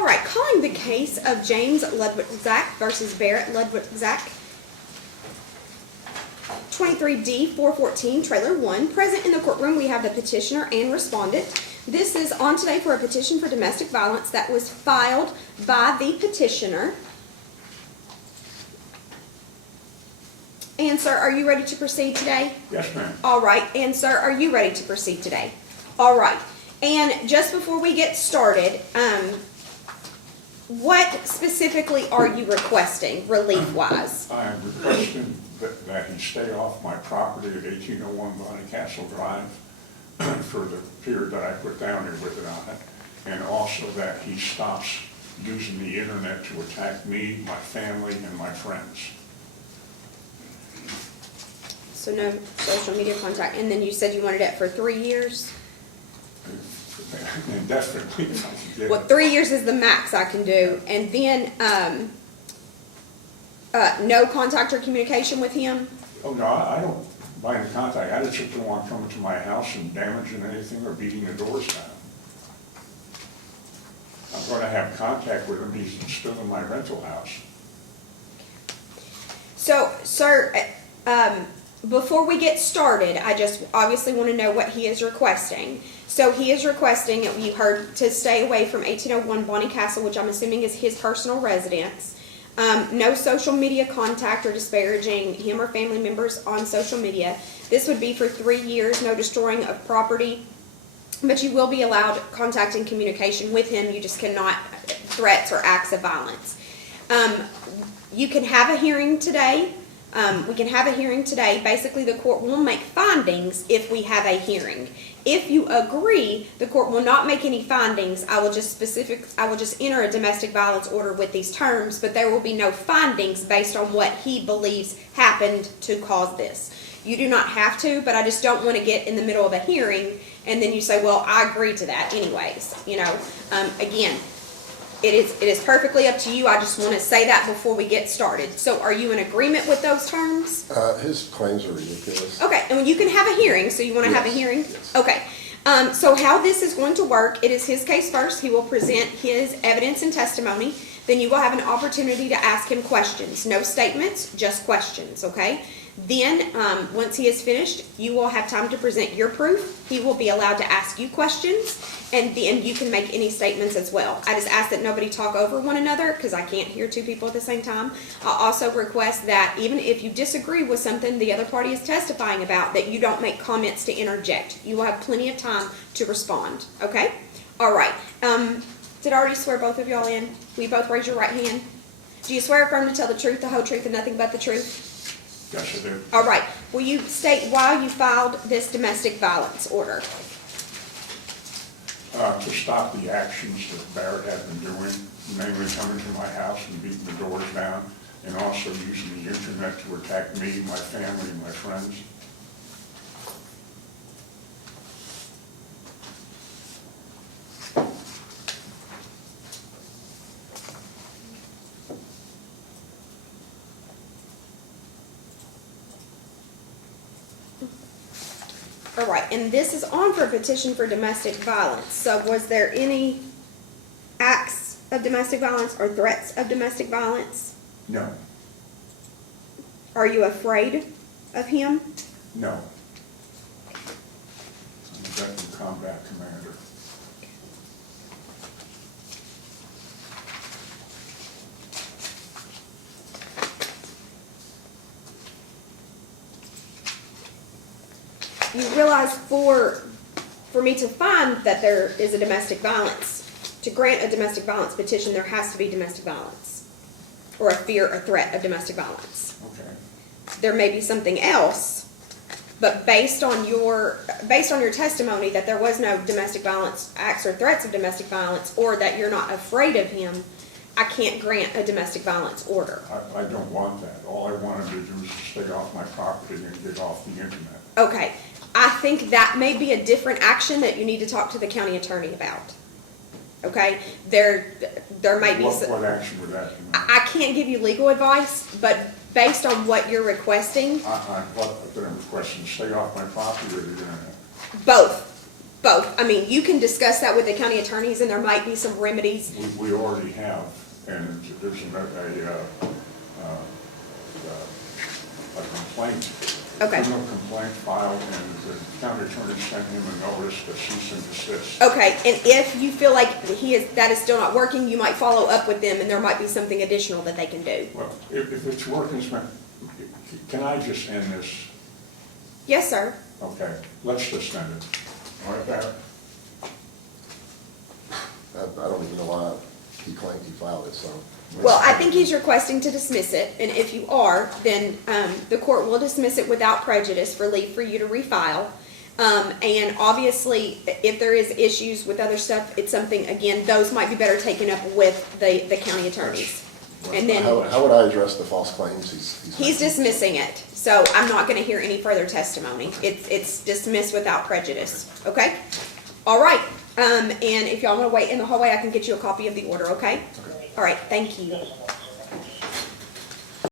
All right, calling the case of James Ludwiczak versus Barrett Ludwiczak, 23D 414, Trailer 1. Present in the courtroom, we have the petitioner and respondent. This is on today for a petition for domestic violence that was filed by the petitioner. And sir, are you ready to proceed today? Yes, ma'am. All right. And sir, are you ready to proceed today? All right. And just before we get started, what specifically are you requesting, relief-wise? I am requesting that he stay off my property at 1801 Bonnie Castle Drive for the period that I put down here with it on it, and also that he stops using the internet to attack me, my family, and my friends. So no social media contact. And then you said you wanted it for 3 years? Indefinitely, if I can get Well, it. 3 years is the max I can do. And then no contact or communication with him? Oh, no, I don't mind the contact. I just don't want coming to my house and damaging anything or beating the doors down. I'm going to have contact with him. He's still in my rental house. So, sir, before we get started, I just obviously want to know what he is requesting. So he is requesting, you heard, to stay away from 1801 Bonnie Castle, which I'm assuming is his personal residence. No social media contact or disparaging him or family members on social media. This would be for 3 years, no destroying of property. But you will be allowed contact and communication with him. You just cannot threats or acts of violence. You can have a hearing today. We can have a hearing today. Basically, the court will make findings if we have a hearing. If you agree, the court will not make any findings. I will just enter a domestic violence order with these terms, but there will be no findings based on what he believes happened to cause this. You do not have to, but I just don't want to get in the middle of a hearing and then you say, well, I agree to that anyways. You know, again, it is perfectly up to you. I just want to say that before we get started. So are you in agreement with those terms? His claims are ridiculous. Okay, and you can have a hearing, so you want to have a hearing? Yes. Okay. So how this is going to work, it is his case first. He will present his evidence and testimony. Then you will have an opportunity to ask him questions. No statements, just questions, okay? Then, once he is finished, you will have time to present your proof. He will be allowed to ask you questions, and then you can make any statements as well. I just ask that nobody talk over one another because I can't hear two people at the same time. I also request that even if you disagree with something the other party is testifying about, that you don't make comments to interject. You will have plenty of time to respond, okay? All right. Did I already swear both of y'all in? Will you both raise your right hand? Do you swear affirm to tell the truth, the whole truth, and nothing but the truth? Yes, I do. All right. Will you state why you filed this domestic violence order? To stop the actions that Barrett had been doing, namely coming to my house and beating the doors down, and also using the internet to attack me, my family, and my friends. All right, and this is on for a petition for domestic violence. So was there any acts of domestic violence or threats of domestic violence? No, Are you afraid of him? no. I'm a veteran combat commander. You realize for me to find that there is a domestic violence, to grant a domestic violence petition, there has to be domestic violence or a fear or threat of domestic violence. Okay. There may be something else, but based on your testimony that there was no domestic violence acts or threats of domestic violence, or that you're not afraid of him, I can't grant a domestic violence order. I don't want that. All I wanted to do is to stay off my property and get off the internet. Okay, I think that may be a different action that you need to talk to the county attorney about. Okay, there may be What action would that be? I can't give you legal advice, but based on what you're requesting, What I'm requesting, stay off my property or the internet? both. Both. I mean, you can discuss that with the county attorneys, and there might be some remedies. We already have, and there's a complaint, Okay. criminal complaint filed, and the county attorney sent him a notice to cease and desist. Okay, and if you feel like that is still not working, you might follow up with them, and there might be something additional that they can do. Well, if it's working, can I just end this? Yes, sir. Okay, let's just end it. All right, Barrett? I don't even know why he claimed he filed it, so. Well, I think he's requesting to dismiss it, and if you are, then the court will dismiss it without prejudice for leave for you to refile. And obviously, if there is issues with other stuff, it's something, again, those might be better taken up with the county attorneys. And then How would I address the false claims he's dismissing it, so I'm not gonna hear any further testimony. It's dismissed without prejudice, okay? All right, and if y'all wanna wait in the hallway, I can get you a copy of the order, okay? Okay. All right, thank you.